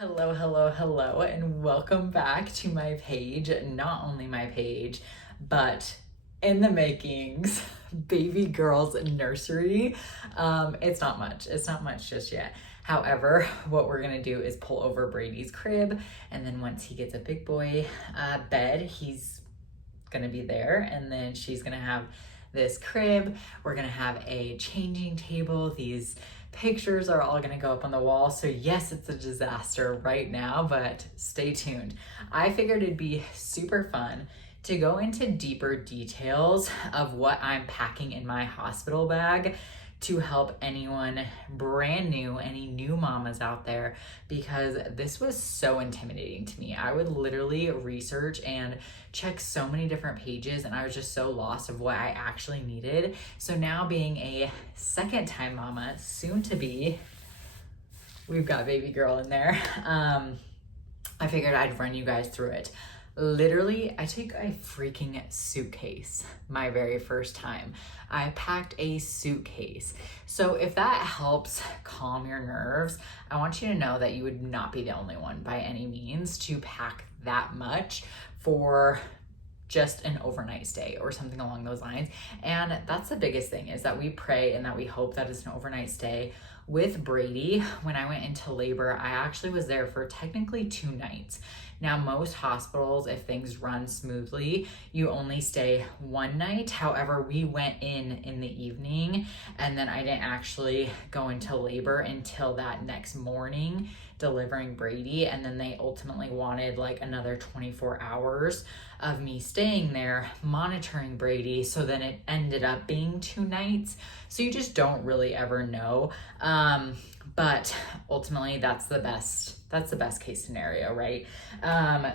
Hello, hello, hello, and welcome back to my page. Not only my page, but in the makings, baby girl's nursery. It's not much. It's not much just yet. However, what we're gonna do is pull over Brady's crib, and then once he gets a big boy bed, he's gonna be there, and then she's gonna have this crib. We're gonna have a changing table. These pictures are all gonna go up on the wall. So yes, it's a disaster right now, but stay tuned. I figured it'd be super fun to go into deeper details of what I'm packing in my hospital bag to help anyone brand new, any new mamas out there, because this was so intimidating to me. I would literally research and check so many different pages, and I was just so lost of what I actually needed. So now, being a second time mama, soon to be, we've got baby girl in there. I figured I'd run you guys through it. Literally, I took a freaking suitcase my very first time. I packed a suitcase. So if that helps calm your nerves, I want you to know that you would not be the only one by any means to pack that much for just an overnight stay or something along those lines. And that's the biggest thing, is that we pray and that we hope that it's an overnight stay. With Brady, when I went into labor, I actually was there for technically 2 nights. Now, most hospitals, if things run smoothly, you only stay 1 night. However, we went in the evening, and then I didn't actually go into labor until that next morning, delivering Brady. And then they ultimately wanted like another 24 hours of me staying there monitoring Brady. So then it ended up being 2 nights. So you just don't really ever know. But ultimately that's the best case scenario, right?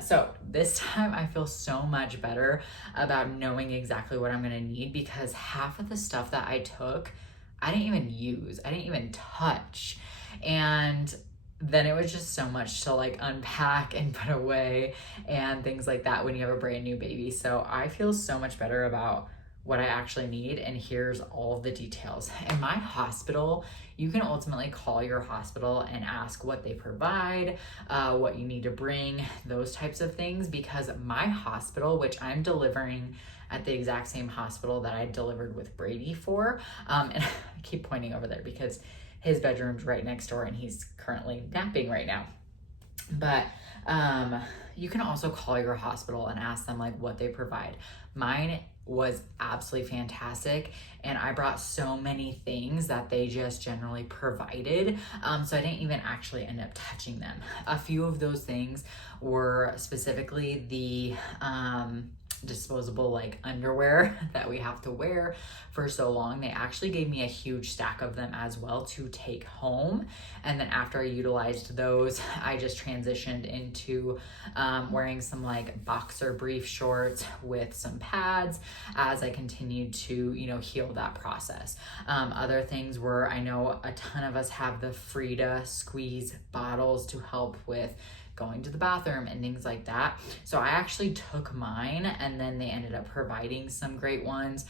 So this time I feel so much better about knowing exactly what I'm gonna need, because half of the stuff that I took, I didn't even use, I didn't even touch. And then it was just so much to like unpack and put away and things like that when you have a brand new baby. So I feel so much better about what I actually need, and here's all the details. In my hospital, you can ultimately call your hospital and ask what they provide, what you need to bring, those types of things, because my hospital, which I'm delivering at the exact same hospital that I delivered with Brady for, and I keep pointing over there because his bedroom's right next door and he's currently napping right now. But you can also call your hospital and ask them like what they provide. Mine was absolutely fantastic, and I brought so many things that they just generally provided, so I didn't even actually end up touching them. A few of those things were specifically the disposable like underwear that we have to wear for so long. They actually gave me a huge stack of them as well to take home, and then after I utilized those, I just transitioned into wearing some like boxer brief shorts with some pads as I continued to, heal that process. Other things were, I know a ton of us have the Frida squeeze bottles to help with going to the bathroom and things like that. So I actually took mine, and then they ended up providing some great ones.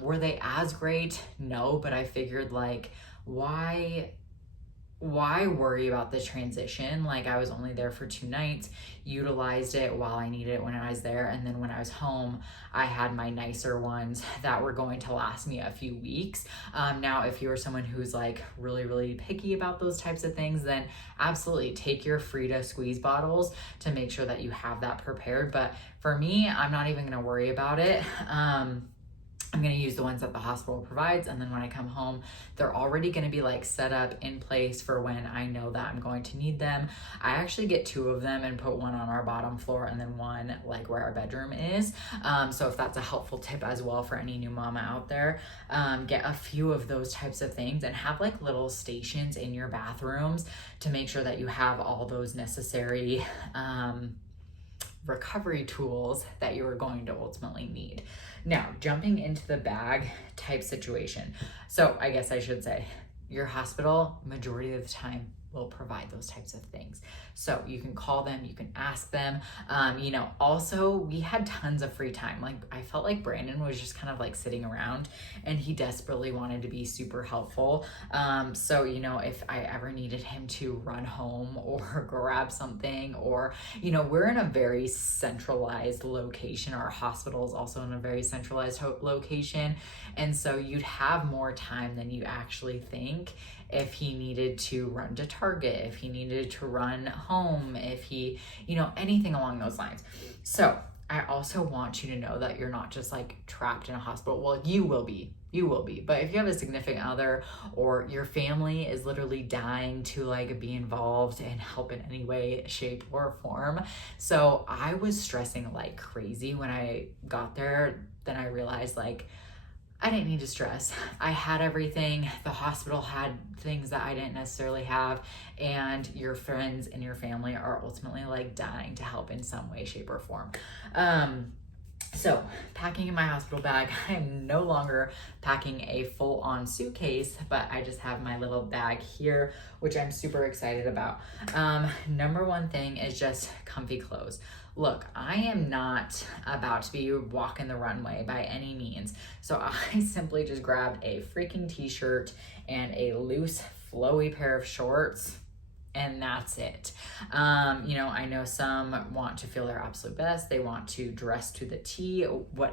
Were they as great? No, but I figured like, why worry about the transition? Like, I was only there for 2 nights, utilized it while I needed it when I was there, and then when I was home, I had my nicer ones that were going to last me a few weeks. Now, if you're someone who's like really, really picky about those types of things, then absolutely take your Frida squeeze bottles to make sure that you have that prepared. But for me, I'm not even gonna worry about it. I'm gonna use the ones that the hospital provides, and then when I come home, they're already gonna be like set up in place for when I know that I'm going to need them. I actually get 2 of them and put one on our bottom floor and then one like where our bedroom is. So if that's a helpful tip as well for any new mama out there, get a few of those types of things and have like little stations in your bathrooms to make sure that you have all those necessary recovery tools that you are going to ultimately need. Now, jumping into the bag type situation. So I guess I should say, your hospital, majority of the time, will provide those types of things. So you can call them, you can ask them. Also we had tons of free time. Like I felt like Brandon was just kind of like sitting around and he desperately wanted to be super helpful. So if I ever needed him to run home or grab something, or, we're in a very centralized location. Our hospital is also in a very centralized location. And so you'd have more time than you actually think if he needed to run to Target, if he needed to run home, if he, anything along those lines. So I also want you to know that you're not just like trapped in a hospital. Well, you will be, but if you have a significant other or your family is literally dying to like be involved and help in any way, shape, or form. So I was stressing like crazy when I got there. Then I realized like, I didn't need to stress. I had everything. The hospital had things that I didn't necessarily have, and your friends and your family are ultimately like dying to help in some way, shape, or form. So packing in my hospital bag, I'm no longer packing a full-on suitcase, but I just have my little bag here, which I'm super excited about. Number one thing is just comfy clothes. Look, I am not about to be walking the runway by any means. So I simply just grabbed a freaking t-shirt and a loose, flowy pair of shorts, and that's it. I know some want to feel their absolute best. They want to dress to the T,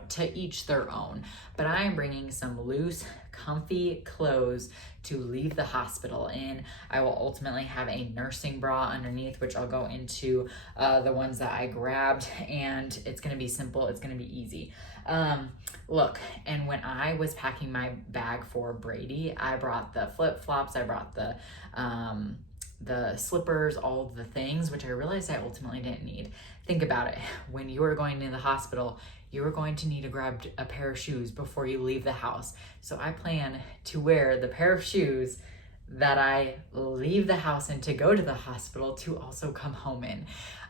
to each their own. But I am bringing some loose, comfy clothes to leave the hospital in. I will ultimately have a nursing bra underneath, which I'll go into the ones that I grabbed, and it's gonna be simple, it's gonna be easy. Look, and when I was packing my bag for Brady, I brought the flip-flops, I brought the slippers, all of the things, which I realized I ultimately didn't need. Think about it. When you are going to the hospital, you are going to need to grab a pair of shoes before you leave the house. So I plan to wear the pair of shoes that I leave the house in to go to the hospital to also come home in.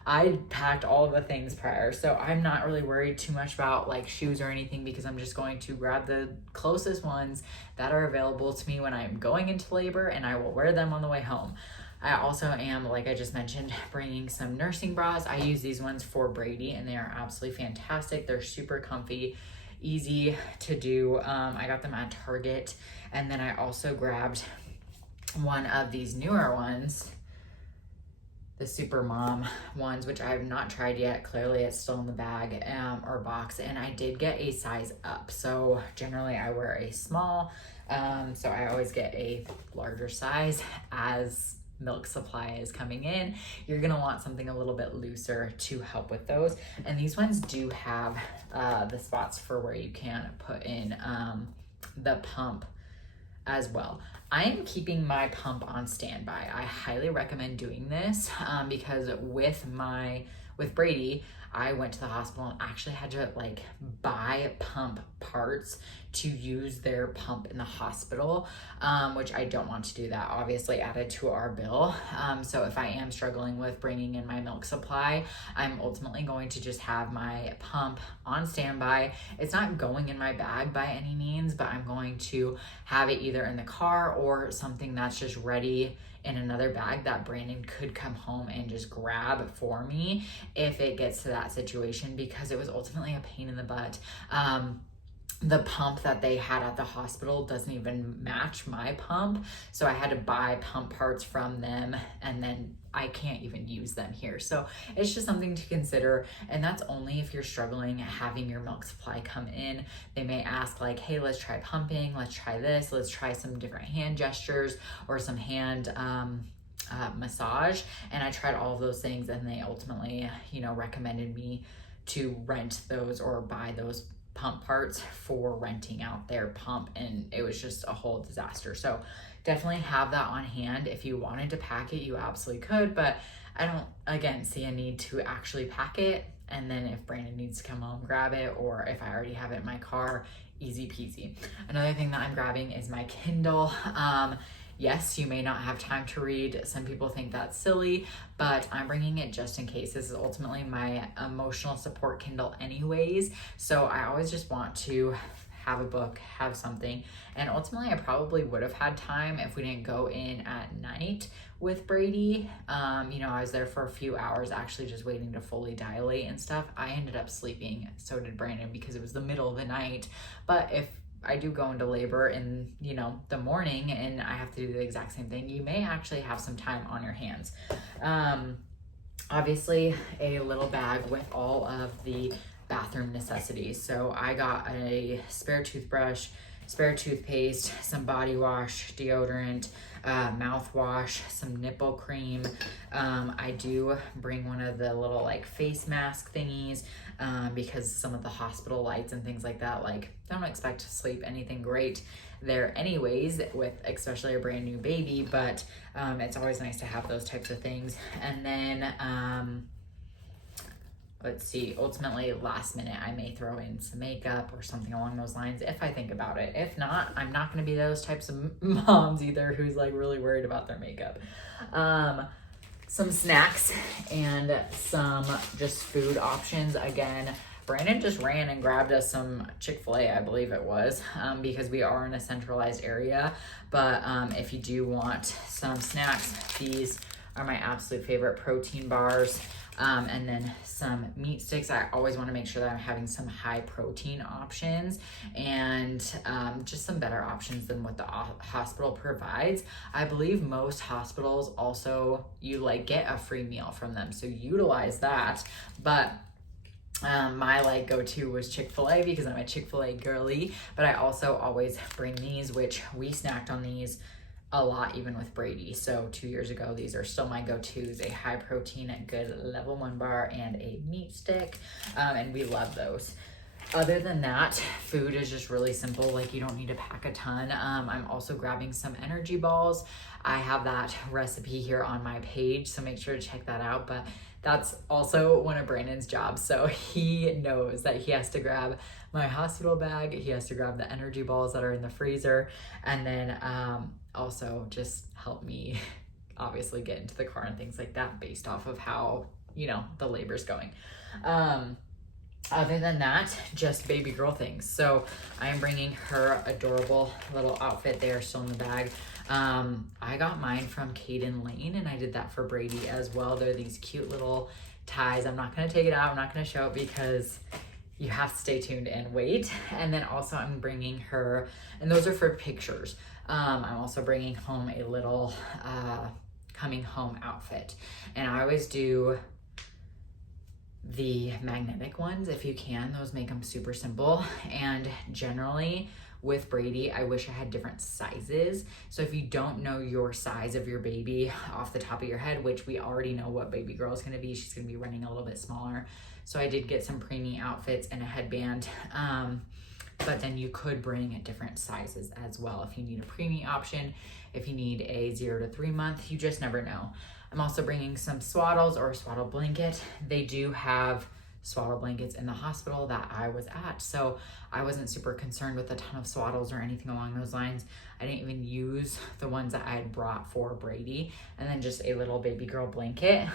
I packed all of the things prior, so I'm not really worried too much about like shoes or anything, because I'm just going to grab the closest ones that are available to me when I'm going into labor, and I will wear them on the way home. I also am, like I just mentioned, bringing some nursing bras. I use these ones for Brady, and they are absolutely fantastic. They're super comfy, easy to do. I got them at Target, and then I also grabbed one of these newer ones, the Super Mom ones, which I have not tried yet. Clearly it's still in the bag or box, and I did get a size up. So generally I wear a small, so I always get a larger size. As milk supply is coming in, you're gonna want something a little bit looser to help with those. And these ones do have the spots for where you can put in the pump as well. I am keeping my pump on standby. I highly recommend doing this because with Brady, I went to the hospital and actually had to like buy pump parts to use their pump in the hospital, which I don't want to do. That obviously added to our bill. So if I am struggling with bringing in my milk supply, I'm ultimately going to just have my pump on standby. It's not going in my bag by any means, but I'm going to have it either in the car or something that's just ready in another bag that Brandon could come home and just grab for me if it gets to that situation, because it was ultimately a pain in the butt. The pump that they had at the hospital doesn't even match my pump, so I had to buy pump parts from them, and then I can't even use them here. So it's just something to consider, and that's only if you're struggling having your milk supply come in. They may ask like, hey, let's try pumping, let's try this, let's try some different hand gestures or some hand massage. And I tried all of those things, and they ultimately, recommended me to rent those or buy those pump parts for renting out their pump, and it was just a whole disaster. So definitely have that on hand. If you wanted to pack it, you absolutely could, but I don't, again, see a need to actually pack it. And then if Brandon needs to come home, grab it, or if I already have it in my car, easy peasy. Another thing that I'm grabbing is my Kindle. Yes, you may not have time to read. Some people think that's silly, but I'm bringing it just in case. This is ultimately my emotional support Kindle anyways. So I always just want to have a book, have something. And ultimately I probably would have had time if we didn't go in at night with Brady. You know, I was there for a few hours actually just waiting to fully dilate and stuff. I ended up sleeping, so did Brandon, because it was the middle of the night. But if I do go into labor in, you know, the morning and I have to do the exact same thing, you may actually have some time on your hands. Obviously a little bag with all of the bathroom necessities. So I got a spare toothbrush, spare toothpaste, some body wash, deodorant, mouthwash, some nipple cream. I do bring one of the little like face mask thingies because some of the hospital lights and things like that, like don't expect to sleep anything great there anyways, with especially a brand new baby, but it's always nice to have those types of things. And then let's see, ultimately last minute I may throw in some makeup or something along those lines if I think about it. If not, I'm not going to be those types of moms either who's like really worried about their makeup. Some snacks and some just food options. Again, Brandon just ran and grabbed us some Chick-fil-A, I believe it was, because we are in a centralized area. But if you do want some snacks, these are my absolute favorite protein bars. And then some meat sticks. I always want to make sure that I'm having some high protein options and just some better options than what the hospital provides. I believe most hospitals also, you like get a free meal from them, so utilize that. But my like go-to was Chick-fil-A because I'm a Chick-fil-A girly, but I also always bring these, which we snacked on these a lot even with Brady. So 2 years ago, these are still my go-tos: a high protein, good level 1 bar, and a meat stick. And we love those. Other than that, food is just really simple. Like, you don't need to pack a ton. I'm also grabbing some energy balls. I have that recipe here on my page, so make sure to check that out. But that's also one of Brandon's jobs. So he knows that he has to grab my hospital bag. He has to grab the energy balls that are in the freezer. And then also just help me obviously get into the car and things like that based off of how, you know, the labor's going. Other than that, just baby girl things. So I am bringing her adorable little outfit. They are still in the bag. I got mine from Caden Lane, and I did that for Brady as well. They're these cute little ties. I'm not going to take it out. I'm not going to show it because you have to stay tuned and wait. And then also I'm bringing her, and those are for pictures. I'm also bringing home a little coming home outfit. And I always do the magnetic ones if you can. Those make them super simple. And generally with Brady, I wish I had different sizes. So if you don't know your size of your baby off the top of your head, which we already know what baby girl is going to be, she's going to be running a little bit smaller. So I did get some preemie outfits and a headband. But then you could bring different sizes as well if you need a preemie option, if you need a 0 to 3 month, you just never know. I'm also bringing some swaddles or a swaddle blanket. They do have swaddle blankets in the hospital that I was at, so I wasn't super concerned with a ton of swaddles or anything along those lines. I didn't even use the ones that I had brought for Brady, and then just a little baby girl blanket.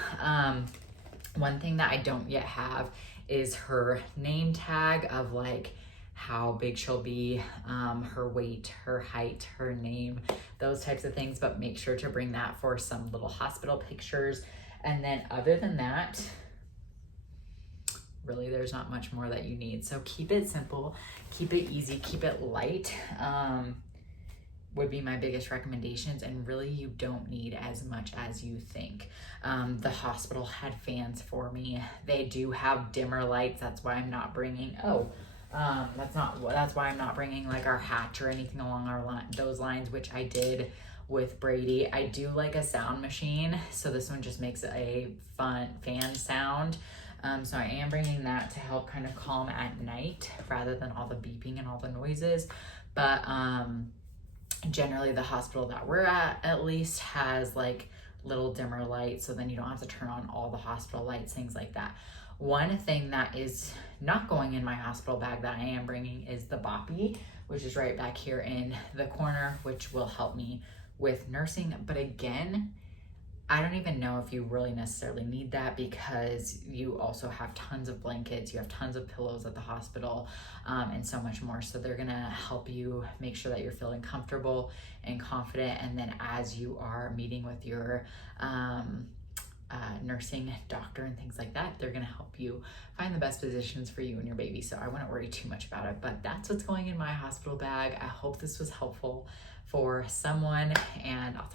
One thing that I don't yet have is her name tag of like how big she'll be, her weight, her height, her name, those types of things, but make sure to bring that for some little hospital pictures. And then other than that, really there's not much more that you need. So keep it simple, keep it easy, keep it light, would be my biggest recommendations. And really you don't need as much as you think. The hospital had fans for me. They do have dimmer lights. That's why I'm not bringing, that's why I'm not bringing like our hatch or anything along those lines, which I did with Brady. I do like a sound machine, so this one just makes a fun fan sound. So I am bringing that to help kind of calm at night rather than all the beeping and all the noises. But generally the hospital that we're at least has like little dimmer lights, so then you don't have to turn on all the hospital lights, things like that. One thing that is not going in my hospital bag that I am bringing is the boppy, which is right back here in the corner, which will help me with nursing. But again, I don't even know if you really necessarily need that, because you also have tons of blankets, you have tons of pillows at the hospital, and so much more. So they're gonna help you make sure that you're feeling comfortable and confident. And then as you are meeting with your nursing doctor and things like that, they're gonna help you find the best positions for you and your baby. So I wouldn't worry too much about it, but that's what's going in my hospital bag. I hope this was helpful for someone, and I'll talk